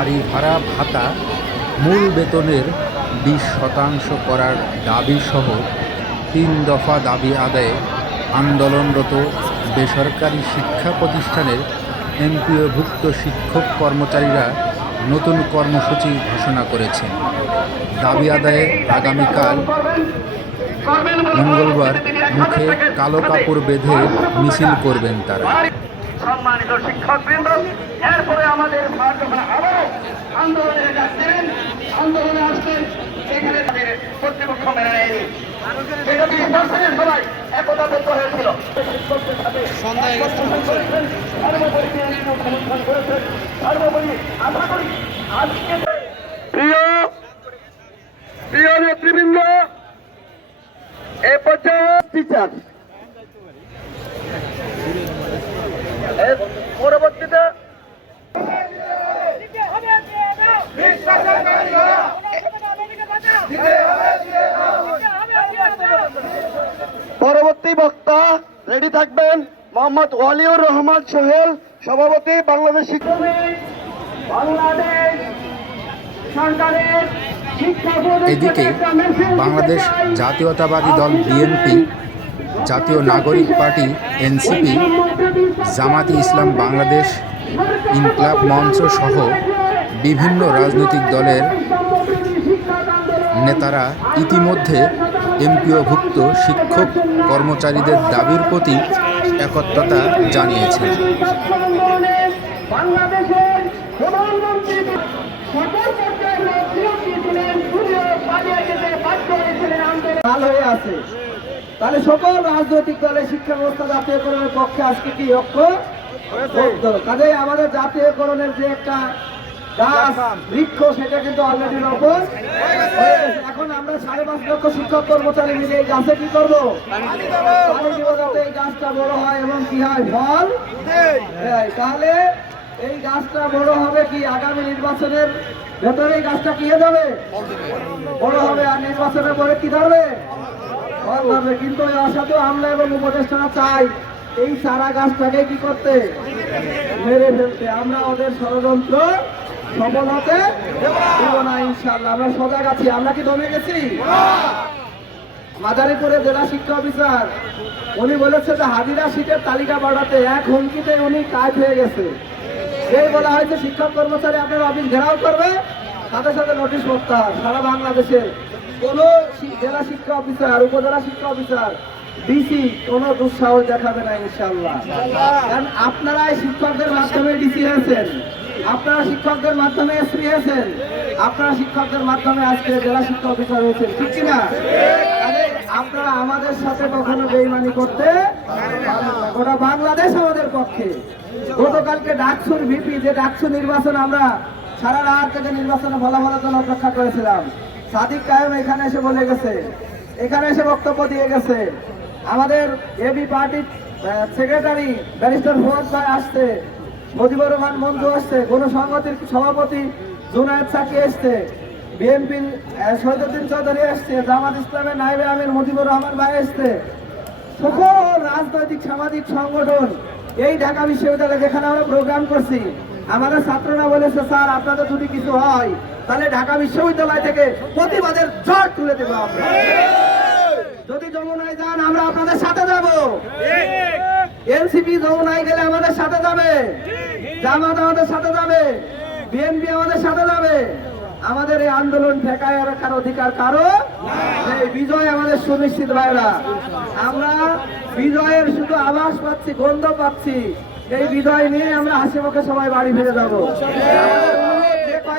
বাড়ি ভাড়া ভাতা মূল বেতনের বিশ শতাংশ করার দাবিসহ তিন দফা দাবি আদায়ে আন্দোলনরত বেসরকারি শিক্ষা প্রতিষ্ঠানের এমপিওভুক্ত শিক্ষক কর্মচারীরা নতুন কর্মসূচি ঘোষণা করেছেন। দাবি আদায়ে আগামীকাল মঙ্গলবার মুখে কালো কাপড় বেঁধে মিছিল করবেন তারা। সম্মানিত শিক্ষক বৃন্দ এরপরে আমাদের স্যার যখন আবারও আন্দোলনে যাচ্ছেন। আন্দোলনে আসছেন। এখানে তাদের কর্তৃপক্ষ মেনে নেয়নি। সেটা দিয়ে দর্শনের সবাই একতাবদ্ধ হয়েছিল। শিক্ষকদের সাথে সমর্থন করেছেন, সর্বোপরি তিনি সমর্থন করেছেন সর্বোপরি আশা করি আজকে প্রিয় প্রিয় নেতৃবৃন্দ এ পর্যায়ে টিচার পরবর্তীতে পরবর্তী বক্তা রেডি থাকবেন মোহাম্মদ ওয়ালিউর রহমান সোহেল সভাপতি বাংলাদেশ শিক্ষক বাংলাদেশ সরকারের এদিকে বাংলাদেশ জাতীয়তাবাদী দল বিএনপি জাতীয় নাগরিক পার্টি এনসিপি জামাতি ইসলাম বাংলাদেশ ইনকলাব মঞ্চ সহ বিভিন্ন রাজনৈতিক দলের নেতারা ইতিমধ্যে এমপিওভুক্ত শিক্ষক কর্মচারীদের দাবির প্রতি একত্রতা জানিয়েছেন। হয়ে আছে। তাহলে সকল রাজনৈতিক দলের শিক্ষা ব্যবস্থা জাতীয়করণের পক্ষে আজকে কি বদ্ধ। কাজেই আমাদের জাতীয়করণের যে একটা গাছ বৃক্ষ, সেটা কিন্তু এখন আমরা সাড়ে পাঁচ লক্ষ এই গাছে করব? এই গাছটা বড় হয় এবং কি হয়? দেয়। তাহলে এই গাছটা বড় হবে কি আগামী নির্বাচনের ভেতরে এই গাছটা কি হয়ে যাবে বড় হবে। আর নির্বাচনের পরে কি ধরবে? কিন্তু অসাধু আমলা এবং উপদেষ্টারা চাই এই চারা গাছটাকে কি করতে? মেরে ফেলতে। আমরা ওদের ষড়যন্ত্র সফল হতে না ইনশাল্লাহ আমরা সজাগ আছি। আমরা কি দমে গেছি? মাদারীপুরে জেলা শিক্ষা অফিসার, উনি বলেছে যে হাজিরা সিটের তালিকা বাড়াতে এক হুমকিতে উনি কাজ হয়ে গেছে। সেই বলা হয়েছে, শিক্ষক কর্মচারী আপনার অফিস ঘেরাও করবে সাথে সাথে নোটিশ প্রত্যাহার সারা বাংলাদেশে কোন জেলা শিক্ষা অফিসার উপজেলা শিক্ষা অফিসার ডিসি কোন দুঃসাহস দেখাবে না ইনশাল্লাহ কারণ আপনারা এই শিক্ষকদের মাধ্যমে ডিসি হয়েছেন। আপনারা শিক্ষকদের মাধ্যমে এসপি হয়েছেন। আপনারা শিক্ষকদের মাধ্যমে আজকে জেলা শিক্ষা অফিসার হয়েছেন ঠিক কিনা? তাহলে আপনারা আমাদের সাথে কখনো বেইমানি করতে গোটা বাংলাদেশ আমাদের পক্ষে। গতকালকে ডাকসুর ভিপি যে ডাকসু নির্বাচন আমরা সারা রাত থেকে নির্বাচনে ফলাফলের জন্য অপেক্ষা করেছিলাম সাদিক কায়েম এখানে এসে বলে গেছে। এখানে এসে বক্তব্য দিয়ে গেছে। আমাদের এবি পার্টির সেক্রেটারি ব্যারিস্টার ফোয়াদ ভাই আসছে। মুজিবুর রহমান মঞ্জু আসছে। গণসংহতির সভাপতি জুনায়দ সাকি আসছে বিএনপির শহীদুদ্দিন চৌধুরী আসছে। জামাত ইসলামের নাইবে আমির মুজিবুর রহমান ভাই আসছে সকল রাজনৈতিক, সামাজিক সংগঠন এই ঢাকা বিশ্ববিদ্যালয়ে যেখানে আমরা প্রোগ্রাম করছি, আমাদের ছাত্ররা বলেছে, স্যার, আপনাদের যদি কিছু হয় তাহলে ঢাকা বিশ্ববিদ্যালয় থেকে প্রতিবাদের জট তুলে দেবো যদি যমুনায় যান, আমরা আপনাদের সাথে যাব। এনসিপি যমুনায় গেলে আমাদের সাথে যাবে। জামাত আমাদের সাথে যাবে। বিএনপি আমাদের সাথে যাবে। আমাদের এই আন্দোলন ঠেকায় রাখার অধিকার কারও। বিজয় আমাদের সুনিশ্চিত, ভাইরা। আমরা বিজয়ের শুধু আভাস পাচ্ছি, গন্ধ পাচ্ছি। এই বিজয় নিয়ে আমরা হাসি মুখে সবাই বাড়ি ফিরে যাব।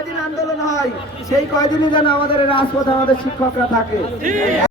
কয়দিন আন্দোলন হয় সেই কয়দিনই যেন আমাদের রাজপথে আমাদের শিক্ষকরা থাকে।